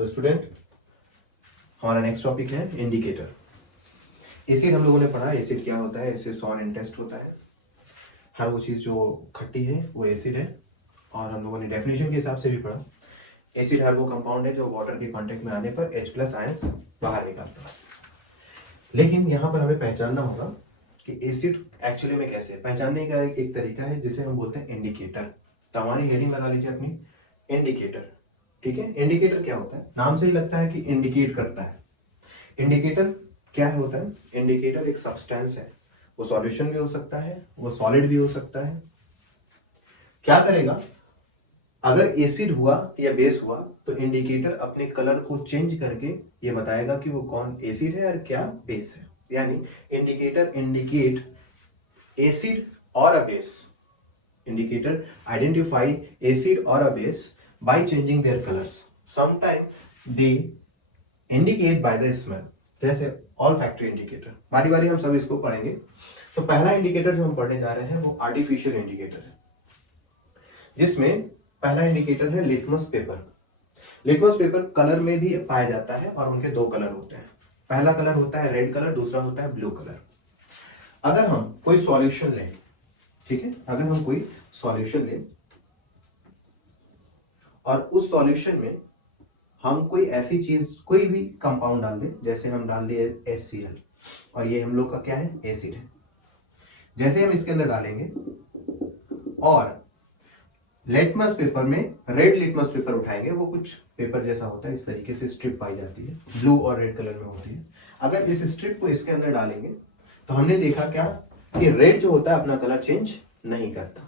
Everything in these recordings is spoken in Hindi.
तो स्टूडेंट, हमारा नेक्स्ट टॉपिक है इंडिकेटर। एसिड हम लोगों ने पढ़ा, एसिड क्या होता है, एसिड सॉल्ट इन टेस्ट होता है। हर वो चीज़ जो खट्टी है वो एसिड है। और हम लोगों ने डेफिनेशन के हिसाब से भी पढ़ा, एसिड हर वो कंपाउंड है जो वाटर के कांटेक्ट में आने पर H+ आयंस बाहर निकालता है। लेकिन यहाँ पर हमें पहचानना होगा कि एसिड एक्चुअली में कैसे है। पहचानने का एक तरीका है जिसे हम बोलते हैं इंडिकेटर। तो हमारी हेडिंग लगा लीजिए अपनी, इंडिकेटर। ठीक है, इंडिकेटर क्या होता है? नाम से ही लगता है कि इंडिकेट करता है। इंडिकेटर क्या होता है? इंडिकेटर एक सब्सटेंस है, वो सॉल्यूशन भी हो सकता है, वो सॉलिड भी हो सकता है। क्या करेगा? अगर एसिड हुआ या बेस हुआ तो इंडिकेटर अपने कलर को चेंज करके ये बताएगा कि वो कौन एसिड है और क्या बेस है। यानी इंडिकेटर इंडिकेट एसिड और a base. Indicator identify acid और a base by changing their colours. Sometime they indicate by the smell, जैसे ऑल फैक्ट्री इंडिकेटर। बारी बारी हम सब इसको पढ़ेंगे। तो पहला इंडिकेटर जो हम पढ़ने जा रहे हैं वो आर्टिफिशियल इंडिकेटर है, जिसमें पहला इंडिकेटर है litmus paper. Litmus paper colour में भी पाया जाता है और उनके दो कलर होते हैं। पहला कलर होता है रेड कलर, दूसरा होता है ब्लू कलर। अगर हम कोई सॉल्यूशन लें, ठीक है, अगर हम कोई सॉल्यूशन लें और उस सॉल्यूशन में हम कोई ऐसी चीज, कोई भी कंपाउंड डाल दें, जैसे हम डाल दिए HCl और ये हम लोग का क्या है, एसिड है। जैसे हम इसके अंदर डालेंगे और लिटमस पेपर में रेड लिटमस पेपर उठाएंगे, वो कुछ पेपर जैसा होता है, इस तरीके से स्ट्रिप पाई जाती है, ब्लू और रेड कलर में होती है। अगर इस स्ट्रिप को इसके अंदर डालेंगे तो हमने देखा क्या कि रेड जो होता है अपना कलर चेंज नहीं करता।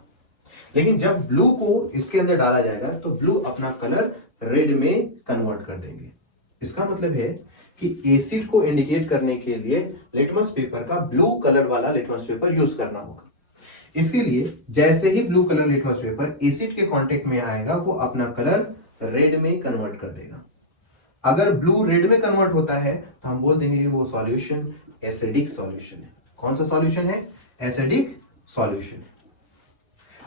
लेकिन जब ब्लू को इसके अंदर डाला जाएगा तो ब्लू अपना कलर रेड में कन्वर्ट कर देंगे। इसका मतलब है कि एसिड को इंडिकेट करने के लिए लिटमस पेपर का ब्लू कलर वाला लिटमस पेपर यूज करना होगा। इसके लिए जैसे ही blue colour litmus paper acid के कांटेक्ट में आएगा वो अपना कलर रेड में कन्वर्ट कर देगा। अगर ब्लू रेड में कन्वर्ट होता है तो हम बोल देंगे कि वो सॉल्यूशन एसिडिक सॉल्यूशन है। कौन सा सॉल्यूशन है? एसिडिक सॉल्यूशन है।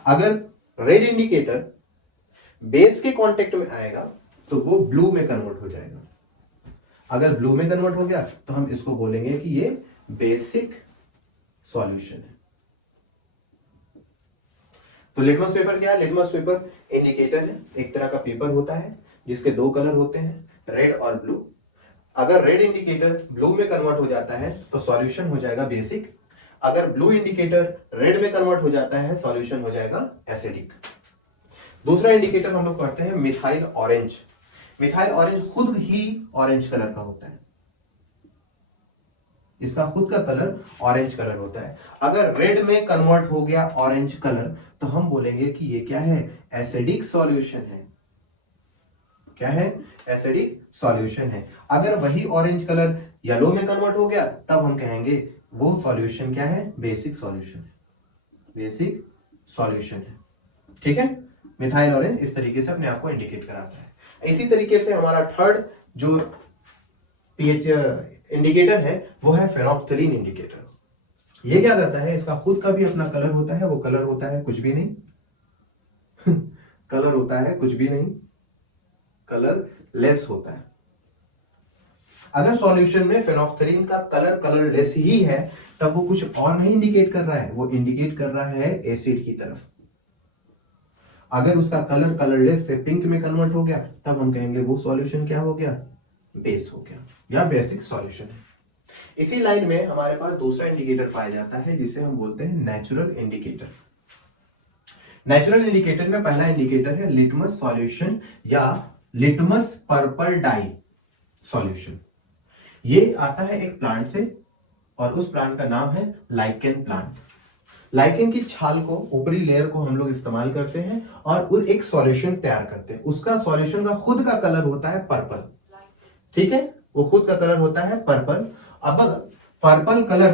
अगर रेड इंडिकेटर बेस के कांटेक्ट में आएगा तो वो ब्लू में कन्वर्ट हो जाएगा। अगर ब्लू में कन्वर्ट हो गया तो हम इसको बोलेंगे कि ये बेसिक सॉल्यूशन है। तो लिटमस पेपर क्या है? लिटमस पेपर इंडिकेटर है, एक तरह का पेपर होता है जिसके दो कलर होते हैं, रेड और ब्लू। अगर रेड इंडिकेटर ब्लू में कन्वर्ट हो जाता है तो सॉल्यूशन हो जाएगा बेसिक। अगर ब्लू इंडिकेटर रेड में कन्वर्ट हो जाता है सॉल्यूशन हो जाएगा एसिडिक। दूसरा इंडिकेटर हम लोग पढ़ते हैं मिथाइल ऑरेंज। मिथाइल ऑरेंज खुद ही ऑरेंज कलर का होता है, इसका खुद का कलर ऑरेंज कलर होता है। अगर रेड में कन्वर्ट हो गया ऑरेंज कलर तो हम बोलेंगे कि ये क्या है? एसिडिक सॉल्यूशन है। क्या है? एसिडिक सॉल्यूशन है। अगर वही ऑरेंज कलर येलो में कन्वर्ट हो गया तब हम कहेंगे वो सॉल्यूशन क्या है? बेसिक सॉल्यूशन है। बेसिक सॉल्यूशन है। ठीक है, मिथाइल ऑरेंज इस तरीके से अपने आप को इंडिकेट कराता है। इसी तरीके से हमारा थर्ड जो पीएच इंडिकेटर है वो है फेनोल्फथलीन इंडिकेटर। ये क्या करता है? इसका खुद का भी अपना कलर होता है, वो कलर होता है कुछ भी नहीं कलर होता है कुछ भी नहीं, कलर लेस होता है। अगर सॉल्यूशन में फेनोल्फथलीन का कलर कलरलेस ही है तब वो कुछ और नहीं इंडिकेट कर रहा है, वो इंडिकेट कर रहा है एसिड की तरफ। अगर उसका कलर कलरलेस से पिंक में कन्वर्ट हो गया तब हम कहेंगे वो सॉल्यूशन क्या हो गया? बेस हो गया या बेसिक सॉल्यूशन है। इसी लाइन में हमारे पास दूसरा इंडिकेटर पाया जाता है जिसे हम बोलते हैं नेचुरल इंडिकेटर। नेचुरल इंडिकेटर में पहला इंडिकेटर है लिटमस सॉल्यूशन या लिटमस पर्पल डाई सॉल्यूशन। ये आता है एक प्लांट से और उस प्लांट का नाम है लाइकेन प्लांट। लाइकेन की छाल को, ऊपरी लेयर को हम लोग इस्तेमाल करते हैं और एक सॉल्यूशन तैयार करते हैं। उसका सॉल्यूशन का खुद का कलर होता है पर्पल। ठीक है, वो खुद का कलर होता है पर्पल। अब पर्पल कलर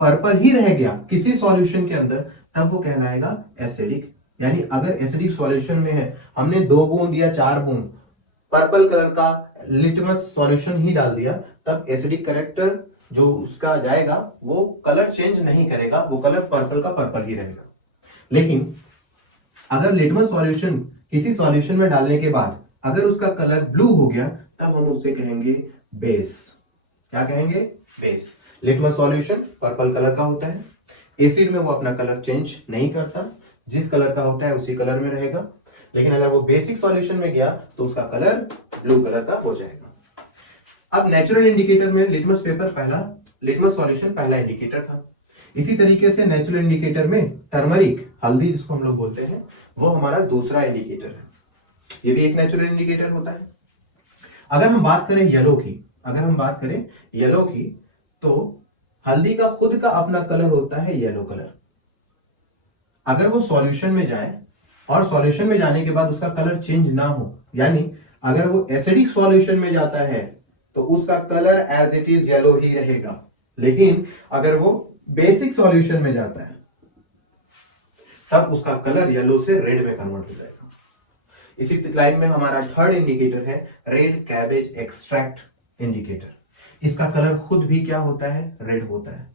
पर्पल ही रह गया किसी सॉल्यूशन के अंदर तब वो कहलाएगा एसिडिक। यानी अगर एसिडिक सॉल्यूशन में है, हमने 2 बूंद या 4 बूंद पर्पल कलर का लिटमस सॉल्यूशन ही डाल दिया, तब एसिडिक कैरेक्टर जो उसका जाएगा वो कलर चेंज नहीं करेगा, वो कलर पर्पल का पर्पल ही रहेगा। लेकिन अगर लिटमस सॉल्यूशन किसी सॉल्यूशन में डालने के बाद अगर उसका कलर ब्लू हो गया तब हम उसे कहेंगे बेस। क्या कहेंगे? Base. Litmus solution purple colour का होता है। एसिड में वो अपना कलर चेंज नहीं करता, जिस कलर का होता है उसी कलर में रहेगा। लेकिन अगर वो बेसिक सॉल्यूशन में गया तो उसका कलर ब्लू कलर का हो जाएगा। अब नेचुरल इंडिकेटर में लिटमस सॉल्यूशन पहला इंडिकेटर था। इसी तरीके से नेचुरल इंडिकेटर में टर्मरिक, हल्दी जिसको हम लोग बोलते हैं, वो हमारा दूसरा इंडिकेटर है। ये भी एक नेचुरल इंडिकेटर होता है। अगर हम बात करें येलो की, तो हल्दी का खुद का अपना कलर होता है येलो कलर। अगर वो सॉल्यूशन में जाए और सॉल्यूशन में जाने के बाद उसका कलर चेंज ना हो, यानी अगर वो एसिडिक सॉल्यूशन में जाता है तो उसका colour as it is yellow ही रहेगा। लेकिन अगर वो बेसिक सॉल्यूशन में जाता है तब उसका कलर येलो से रेड में कन्वर्ट हो जाएगा। इसी लाइन में हमारा थर्ड इंडिकेटर है रेड कैबेज एक्सट्रैक्ट इंडिकेटर। इसका कलर खुद भी क्या होता है? रेड होता है।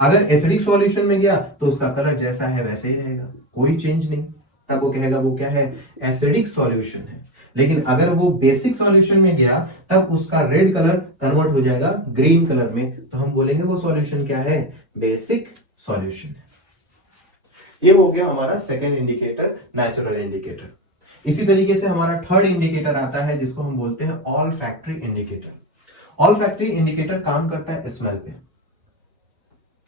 अगर एसिडिक सॉल्यूशन में गया तो उसका कलर जैसा है वैसे ही रहेगा, कोई चेंज नहीं, तब वो कहेगा वो क्या है? एसिडिक सॉल्यूशन है। लेकिन अगर वो बेसिक सॉल्यूशन में गया तब उसका रेड कलर कन्वर्ट हो जाएगा ग्रीन कलर में, तो हम बोलेंगे वो सॉल्यूशन क्या है? बेसिक सॉल्यूशन है। ये हो गया हमारा सेकेंड इंडिकेटर, नेचुरल इंडिकेटर। इसी तरीके से हमारा थर्ड इंडिकेटर आता है जिसको हम बोलते हैं all factory indicator. All factory indicator काम करता है स्मेल पे।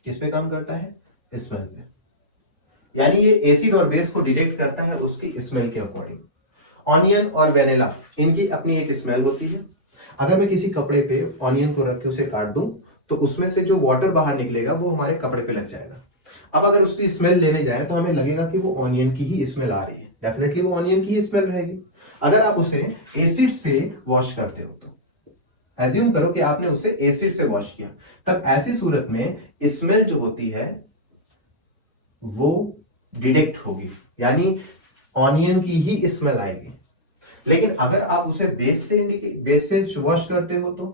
किस पे काम करता है? स्मेल पे। यानी ये एसिड और बेस को डिटेक्ट करता है उसकी स्मेल के अकॉर्डिंग। ऑनियन और वेनिला, इनकी अपनी एक स्मेल होती है। अगर मैं किसी कपड़े पे ऑनियन को रख के उसे काट दूं तो उसमें से जो वाटर बाहर निकलेगा वो हमारे कपड़े पे लग जाएगा। अब अगर उसकी स्मेल लेने जाए तो हमें लगेगा कि वो ऑनियन की ही स्मेल आ रही है, डेफिनेटली वो ऑनियन की ही स्मेल रहेगी। अगर आप उसे एसिड से वॉश करते हो तो एज्यूम करो कि आपने उसे एसिड से वॉश किया, तब ऐसी सूरत में स्मेल जो होती है वो डिटेक्ट होगी, यानी ऑनियन की ही स्मेल आएगी। लेकिन अगर आप उसे बेस से वॉश करते हो तो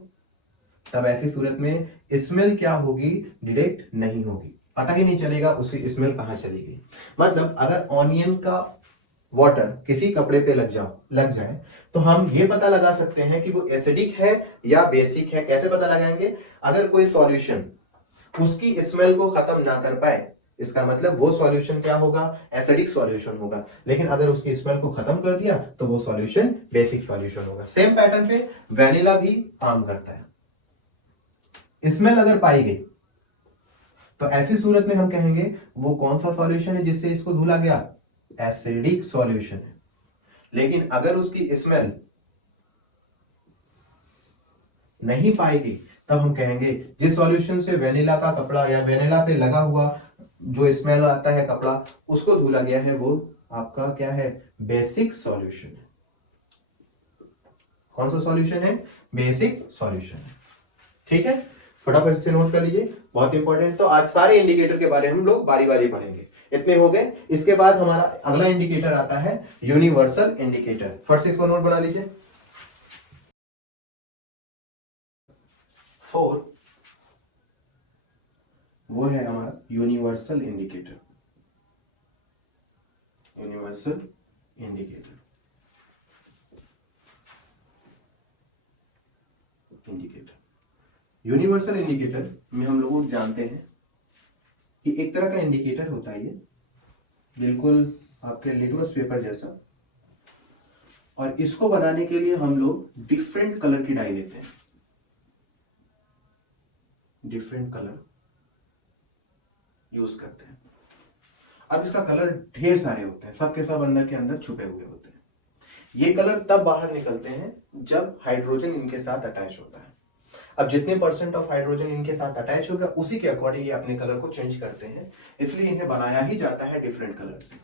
तब ऐसी सूरत में स्मेल क्या होगी? डिटेक्ट नहीं होगी, पता ही नहीं चलेगा उसकी स्मेल कहां चली गई। मतलब अगर ऑनियन का वाटर किसी कपड़े पे लग जाए तो हम ये पता लगा सकते हैं कि वो एसिडिक है या बेसिक है। कैसे पता लगाएंगे? अगर कोई सॉल्यूशन उसकी स्मेल को खत्म ना कर पाए, इसका मतलब वो सॉल्यूशन क्या होगा? एसिडिक सॉल्यूशन होगा। लेकिन अगर उसकी स्मेल को खत्म कर दिया तो वो सॉल्यूशन बेसिक सॉल्यूशन होगा। सेम पैटर्न पे वेनिला भी काम करता है। स्मेल अगर पाई गई तो ऐसी सूरत में हम कहेंगे वो कौन सा सॉल्यूशन है जिससे इसको धुला गया? एसिडिक सॉल्यूशन है। लेकिन अगर उसकी स्मेल नहीं पाएगी तब हम कहेंगे जिस सॉल्यूशन से वेनिला का कपड़ा या वेनिला पे लगा हुआ जो स्मेल आता है कपड़ा उसको धुला गया है, वो आपका क्या है? बेसिक सॉल्यूशन है। कौन सा सॉल्यूशन है? बेसिक सॉल्यूशन है। ठीक है, फटाफट से नोट कर लीजिए, बहुत इंपॉर्टेंट। तो आज सारे इंडिकेटर के बारे में हम लोग बारी बारी पढ़ेंगे। इतने हो गए। इसके बाद हमारा अगला इंडिकेटर आता है यूनिवर्सल इंडिकेटर। फर्स्ट इसको नोट बना लीजिए। 4 वो है हमारा universal indicator. Universal indicator universal indicator में हम लोग जानते हैं कि एक तरह का इंडिकेटर होता है ये, बिल्कुल आपके लिटमस पेपर जैसा, और इसको बनाने के लिए हम लोग डिफरेंट कलर की डाई लेते हैं। डिफरेंट कलर यूज करते हैं। अब इसका कलर ढेर सारे होते हैं, सबके सब अंदर के अंदर छुपे हुए होते हैं। ये कलर तब बाहर निकलते हैं जब हाइड्रोजन इनके साथ अटैच होता है। अब जितने % ऑफ हाइड्रोजन इनके साथ अटैच होगा उसी के अकॉर्डिंग ये अपने कलर को चेंज करते हैं, इसलिए इन्हें बनाया ही जाता है डिफरेंट कलर से।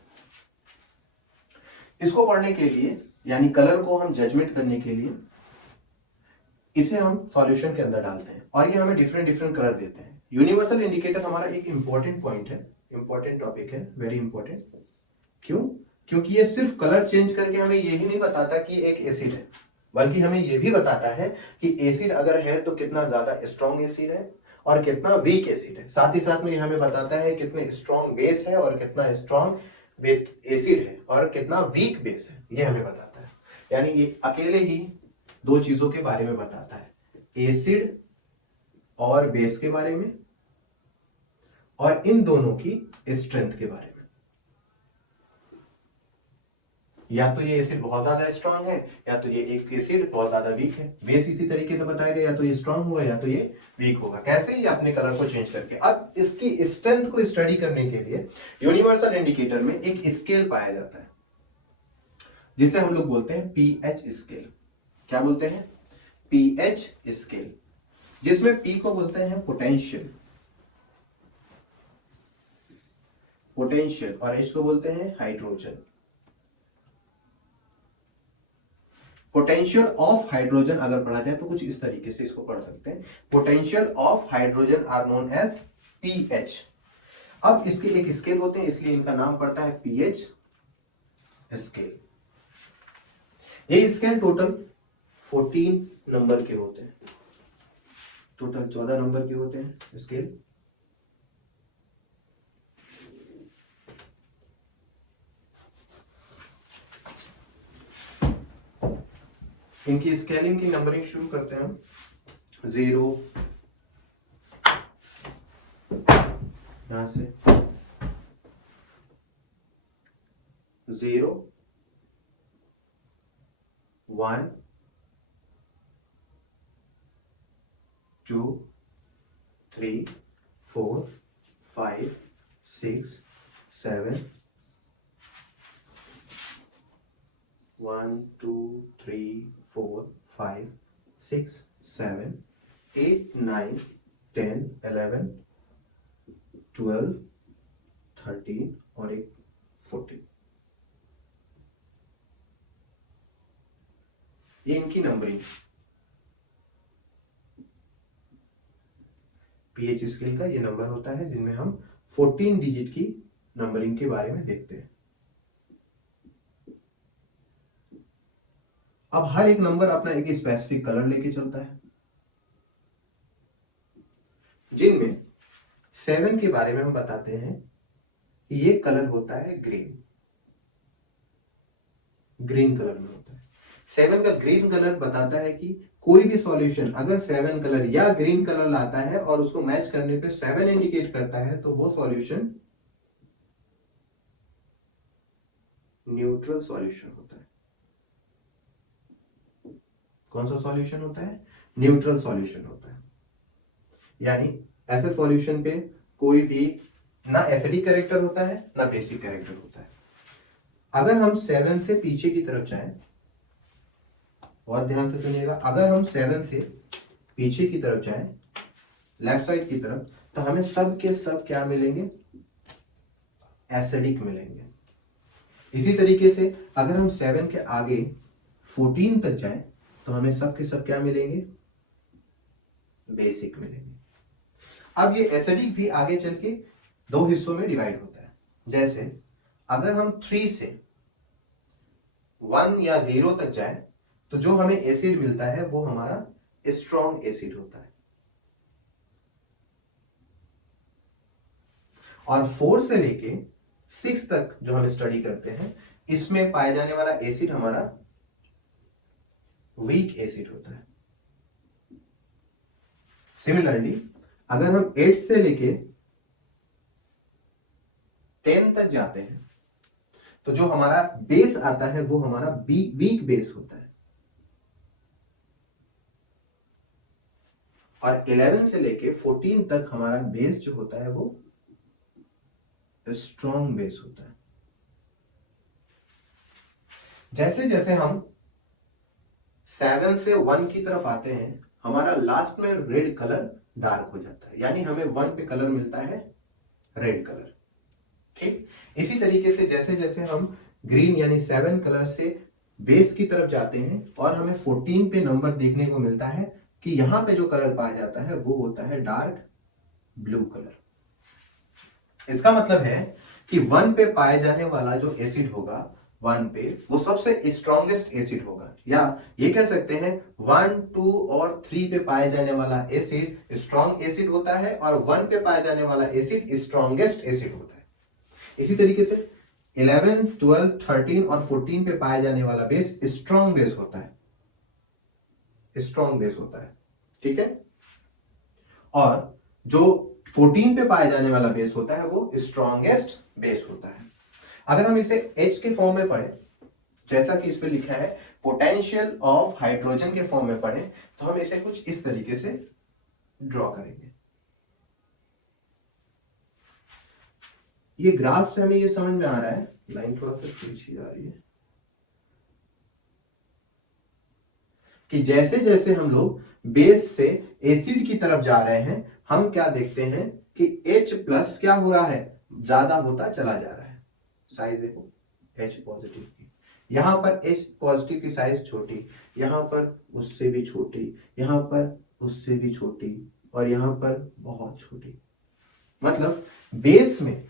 इसको पढ़ने के लिए यानी कलर को हम जजमेंट करने के लिए इसे हम सॉल्यूशन के अंदर डालते हैं और ये हमें डिफरेंट कलर देते हैं। यूनिवर्सल इंडिकेटर हमारा एक इंपॉर्टेंट पॉइंट है, इंपॉर्टेंट टॉपिक है, वेरी इंपॉर्टेंट। क्यों? क्योंकि ये सिर्फ कलर चेंज करके हमें यही नहीं बताता कि एक एसिड है, बल्कि हमें यह भी बताता है कि एसिड अगर है तो कितना ज्यादा स्ट्रॉन्ग एसिड है और कितना वीक एसिड है। साथ ही साथ में ये हमें बताता है कितने स्ट्रॉन्ग बेस है और कितना स्ट्रॉन्ग एसिड है और कितना वीक बेस है, ये हमें बताता है। यानी ये अकेले ही दो चीजों के बारे में बताता है, एसिड और बेस के बारे में, और इन दोनों की स्ट्रेंथ के बारे में। या तो ये एसिड बहुत ज्यादा स्ट्रांग है, या तो ये एक एसिड बहुत ज्यादा वीक है। बेस इसी तरीके से बताया गया, या तो ये स्ट्रांग होगा या तो ये वीक होगा। कैसे? ये अपने कलर को चेंज करके। अब इसकी स्ट्रेंथ को स्टडी करने के लिए यूनिवर्सल इंडिकेटर में एक स्केल पाया जाता है जिसे हम लोग बोलते हैं पीएच स्केल। क्या बोलते हैं? पीएच स्केल, जिसमें पी को बोलते हैं पोटेंशियल, और एच को बोलते हैं हाइड्रोजन। पोटेंशियल ऑफ हाइड्रोजन अगर पढ़ा जाए तो कुछ इस तरीके से इसको पढ़ सकते हैं, potential of hydrogen are known as pH. अब इसके एक स्केल होते हैं, इसलिए इनका नाम पड़ता है पीएच स्केल। ये स्केल टोटल 14 नंबर के होते हैं, टोटल 14 नंबर के होते हैं स्केल। इनकी स्केलिंग की नंबरिंग शुरू करते हैं हम। 0 यहां से 0 1 2 3 4 5 6 7 1 2 3 4 5 6 7 8 9 10 11 12 13 और एक 14। ये इनकी नंबरिंग पीएच स्केल का ये नंबर होता है, जिनमें हम 14 डिजिट की नंबरिंग के बारे में देखते हैं। अब हर एक नंबर अपना एक स्पेसिफिक कलर लेके चलता है, जिनमें 7 के बारे में हम बताते हैं कि ये कलर होता है ग्रीन, ग्रीन कलर में होता है। 7 का ग्रीन कलर बताता है कि कोई भी सॉल्यूशन अगर 7 कलर या ग्रीन कलर लाता है और उसको मैच करने पे 7 इंडिकेट करता है तो वो सॉल्यूशन न्यूट्रल सॉल्यूशन होता है। कौन सा सॉल्यूशन होता है? न्यूट्रल सॉल्यूशन होता है। यानी ऐसे सॉल्यूशन पे कोई भी ना एसिडिक कैरेक्टर होता है ना बेसिक कैरेक्टर होता है। अगर हम 7 से पीछे की तरफ जाएं, और ध्यान से सुनिएगा, अगर हम 7 से पीछे की तरफ जाएं, लेफ्ट साइड की तरफ, तो हमें सब के सब क्या मिलेंगे? एसिडिक मिलेंगे। इसी तरीके से अगर हम 7 के आगे 14 तक जाएं तो हमें सब के सब क्या मिलेंगे? बेसिक मिलेंगे। अब ये एसिडिक भी आगे चल के दो हिस्सों में डिवाइड होता है। जैसे अगर हम 3 से 1 या 0 तक जाएं तो जो हमें एसिड मिलता है वो हमारा स्ट्रॉन्ग एसिड होता है, और 4 से लेके 6 तक जो हम स्टडी करते हैं इसमें पाए जाने वाला एसिड हमारा वीक एसिड होता है। सिमिलरली अगर हम 8 से लेके 10 तक जाते हैं तो जो हमारा बेस आता है वो हमारा वीक बेस होता है, और 11 से लेके 14 तक हमारा बेस जो होता है वो स्ट्रॉन्ग बेस होता है। जैसे जैसे हम 7 से 1 की तरफ आते हैं हमारा लास्ट में रेड कलर डार्क हो जाता है, यानी हमें 1 पे कलर मिलता है रेड कलर। ठीक इसी तरीके से जैसे जैसे हम ग्रीन यानी 7 कलर से बेस की तरफ जाते हैं और हमें 14 पे नंबर देखने को मिलता है कि यहां पे जो कलर पाया जाता है वो होता है डार्क ब्लू कलर। इसका मतलब है कि 1 पे पाए जाने वाला जो एसिड होगा 1 पे वो सबसे स्ट्रॉन्गेस्ट एसिड होगा, या ये कह सकते हैं 1, 2 और 3 पे पाए जाने वाला एसिड स्ट्रॉन्ग एसिड होता है और 1 पे पाए जाने वाला एसिड स्ट्रॉन्गेस्ट एसिड होता है। इसी तरीके से 11, 12, 13 और 14 पे पाया जाने वाला बेस स्ट्रॉन्ग बेस होता है, स्ट्रॉन्ग बेस होता है, ठीक है। और जो 14 पे पाया जाने वाला बेस होता है वो स्ट्रॉन्गेस्ट बेस होता है। अगर हम इसे H के फॉर्म में पढ़े, जैसा कि इस पे लिखा है पोटेंशियल ऑफ हाइड्रोजन के फॉर्म में पढ़े, तो हम इसे कुछ इस तरीके से ड्रॉ करेंगे। ये ग्राफ से हमें ये समझ में आ रहा है, लाइन थोड़ा सा पीछे आ रही है, कि जैसे जैसे हम लोग बेस से एसिड की तरफ जा रहे हैं, हम क्या देखते हैं कि H प्लस क्या हो रहा है, ज्यादा होता चला जा रहा है। साइज देखो H पॉजिटिव की, यहां पर H पॉजिटिव की साइज छोटी, यहां पर उससे भी छोटी, यहां पर उससे भी छोटी, और यहां पर बहुत छोटी। मतलब बेस में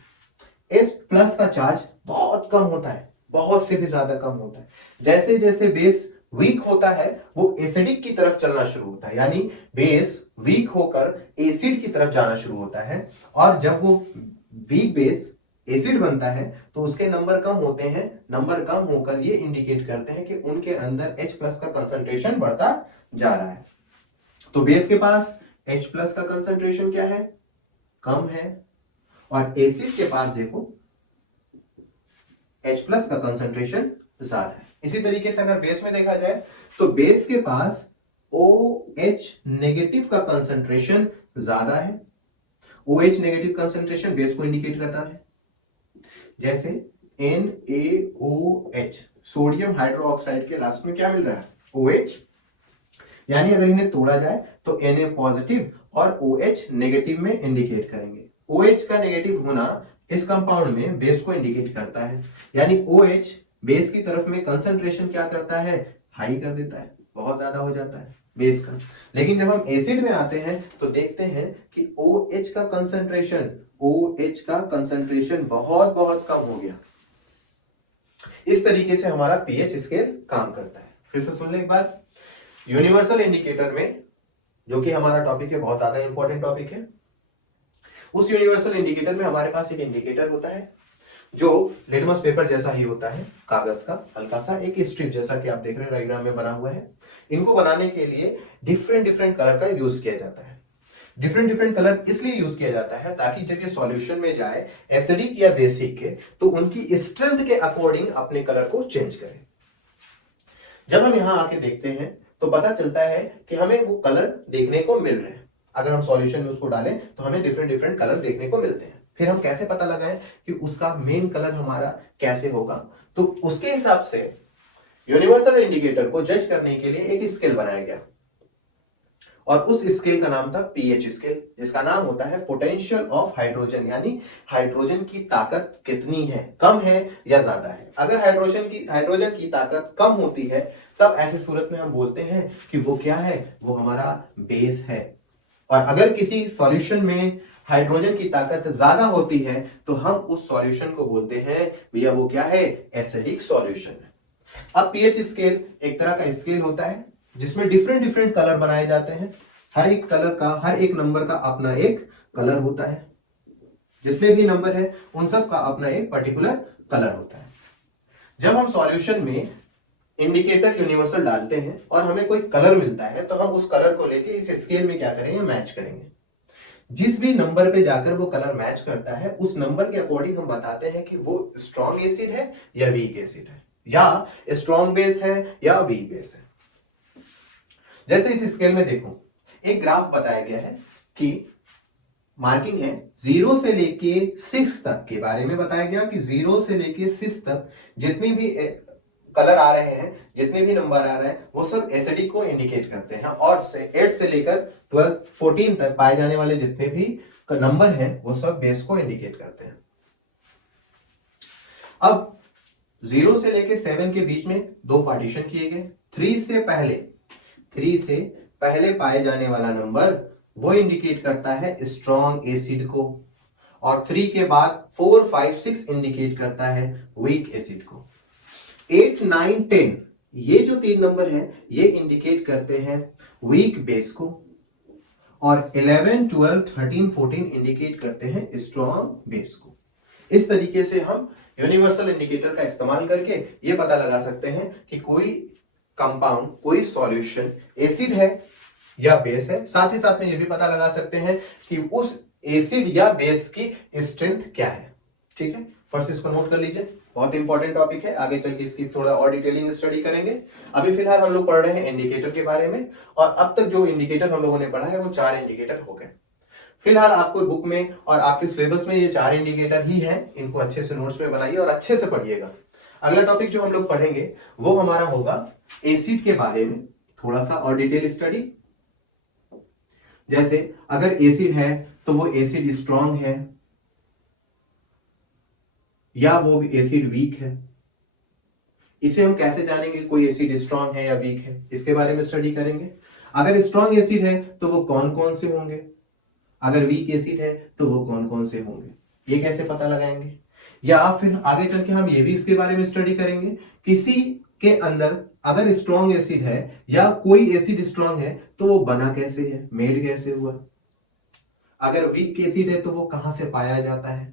H प्लस का चार्ज बहुत कम होता है, बहुत से भी ज्यादा कम होता है। जैसे जैसे बेस वीक होता है वो एसिडिक की तरफ चलना शुरू होता है, यानी बेस वीक होकर एसिड की तरफ जाना शुरू होता है। और जब वो वीक बेस एसिड बनता है तो उसके नंबर कम होते हैं, नंबर कम होकर ये इंडिकेट करते हैं कि उनके अंदर H प्लस का कंसंट्रेशन बढ़ता जा रहा है। तो बेस के पास H प्लस का कंसंट्रेशन क्या है, कम है, और एसिड के पास देखो H प्लस का कंसंट्रेशन ज्यादा है। इसी तरीके से अगर बेस में देखा जाए तो बेस के पास OH नेगेटिव का कंसंट्रेशन ज्यादा है। OH नेगेटिव कंसंट्रेशन बेस को इंडिकेट करता है, जैसे NaOH, सोडियम हाइड्रोक्साइड के लास्ट में क्या मिल रहा है, OH, यानी अगर इन्हें तोड़ा जाए तो Na पॉजिटिव और OH नेगेटिव में इंडिकेट करेंगे। OH का नेगेटिव होना इस कंपाउंड में बेस को इंडिकेट करता है, यानी OH बेस की तरफ में कंसंट्रेशन क्या करता है, हाई कर देता है, बहुत ज्यादा हो जाता है बेस का। लेकिन जब हम एसिड में आते हैं तो देखते हैं कि OH का कंसंट्रेशन बहुत बहुत कम हो गया। इस तरीके से हमारा पीएच स्केल काम करता है। फिर से सुन ले एक बार, यूनिवर्सल इंडिकेटर में, जो कि हमारा टॉपिक है, बहुत ज्यादा इंपॉर्टेंट टॉपिक है, उस यूनिवर्सल इंडिकेटर में हमारे पास एक इंडिकेटर होता है जो लिटमस पेपर जैसा ही होता है, कागज का हल्का सा एक स्ट्रिप जैसा कि आप देख रहे हैं डायग्राम में बना हुआ है। इनको बनाने के लिए डिफरेंट डिफरेंट कलर का यूज किया जाता है। डिफरेंट डिफरेंट कलर इसलिए यूज किया जाता है ताकि जब ये सॉल्यूशन में जाए एसिडिक या बेसिक के, तो उनकी स्ट्रेंथ के अकॉर्डिंग अपने कलर को चेंज करें। जब हम यहां आके देखते हैं तो पता चलता है कि हमें वो कलर देखने को मिल रहे हैं। अगर हम सॉल्यूशन में उसको डालें तो हमें डिफरेंट डिफरेंट कलर देखने को मिलते हैं। फिर हम कैसे पता लगाएं कि उसका मेन कलर हमारा कैसे होगा, तो उसके हिसाब से यूनिवर्सल इंडिकेटर को जज करने के लिए एक स्केल बनाया गया, और उस स्केल का नाम था पीएच स्केल, जिसका नाम होता है पोटेंशियल ऑफ हाइड्रोजन, यानी हाइड्रोजन की ताकत कितनी है, कम है या ज्यादा है। अगर हाइड्रोजन की ताकत कम होती है तब ऐसे सूरत में हम बोलते हैं कि वो क्या है, वो हमारा बेस है। और अगर किसी सॉल्यूशन में हाइड्रोजन की ताकत ज्यादा होती है तो हम उस सॉल्यूशन को बोलते हैं भैया वो क्या है, एसिडिक सॉल्यूशन है। अब पीएच स्केल एक तरह का स्केल होता है जिसमें डिफरेंट डिफरेंट कलर बनाए जाते हैं। हर एक कलर का, हर एक नंबर का अपना एक कलर होता है। जितने भी नंबर है उन सब का अपना एक पर्टिकुलर कलर होता है। जब हम सॉल्यूशन में इंडिकेटर यूनिवर्सल डालते हैं और हमें कोई कलर मिलता है तो हम उस कलर को लेके इस स्केल में क्या करेंगे, मैच करेंगे। जिस भी नंबर पे जाकर वो कलर मैच करता है उस नंबर के अकॉर्डिंग हम बताते हैं कि वो स्ट्रॉन्ग एसिड है या वीक एसिड है, या स्ट्रॉन्ग बेस है या वीक बेस है। जैसे इस स्केल में देखो एक ग्राफ बताया गया है कि मार्किंग है 0 से लेके 6 तक के बारे में बताया गया कि 0 से लेके 6 तक जितनी भी कलर आ रहे हैं, जितने भी नंबर आ रहे हैं, वो सब एसिडिक को इंडिकेट करते हैं। और से 8 से लेकर 12, 14 तक पाए जाने वाले जितने भी नंबर हैं वो सब बेस को इंडिकेट करते हैं। अब 0 से लेके 7 के बीच में दो पार्टीशन किए गए। 3 से पहले पाए जाने वाला नंबर वो इंडिकेट करता है स्ट्रॉन्ग एसिड को, और 3 के बाद 4, 5, 6 इंडिकेट करता है वीक एसिड को। 8, 9, 10 ये जो तीन नंबर हैं ये इंडिकेट करते हैं वीक बेस को, और 11, 12, 13, 14 इंडिकेट करते हैं स्ट्रॉन्ग बेस को। इस तरीके से हम यूनिवर्सल इंडिकेटर का इस्तेमाल करके ये पता लगा सकते हैं कि कोई कंपाउंड, कोई सॉल्यूशन एसिड है या बेस है। साथ ही साथ में ये भी पता लगा सकते हैं कि उस एसिड या बेस की स्ट्रेंथ क्या है। ठीक है, फर्स्ट इसको नोट कर लीजिए, बहुत इंपॉर्टेंट टॉपिक है, आगे चल के इसकी थोड़ा और डिटेलिंग स्टडी करेंगे। अभी फिलहाल हम लोग पढ़ रहे हैं इंडिकेटर के बारे में, और अब तक जो इंडिकेटर हम लोगों ने पढ़ा है वो 4 इंडिकेटर हो गए। फिलहाल आपको बुक में और आपके सिलेबस में ये 4 इंडिकेटर ही हैं, इनको अच्छे से नोट्स में बनाइए और अच्छे से पढ़िएगा। अगला टॉपिक जो हम लोग पढ़ेंगे वो हमारा होगा एसिड के बारे में थोड़ा सा और डिटेल स्टडी। जैसे अगर एसिड है तो वो एसिड स्ट्रांग है या वो एसिड वीक है, इसे हम कैसे जानेंगे कोई एसिड स्ट्रांग है या वीक है, इसके बारे में स्टडी करेंगे। अगर स्ट्रांग एसिड है तो वो कौन कौन से होंगे, अगर वीक एसिड है तो वो कौन कौन से होंगे, ये कैसे पता लगाएंगे। या फिर आगे चल के हम ये भी इसके बारे में स्टडी करेंगे, किसी के अंदर अगर स्ट्रांग एसिड है या कोई एसिड स्ट्रांग है तो वो बना कैसे है, मेड कैसे हुआ। अगर वीक एसिड है तो वो कहां से पाया जाता है,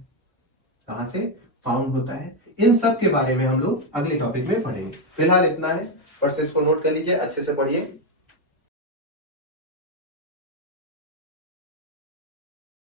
कहां से फाउंड होता है। इन सब के बारे में हम लोग अगले टॉपिक में पढ़ेंगे। फिलहाल इतना है, फर्स्ट इसको नोट कर लीजिए, अच्छे से पढ़िए।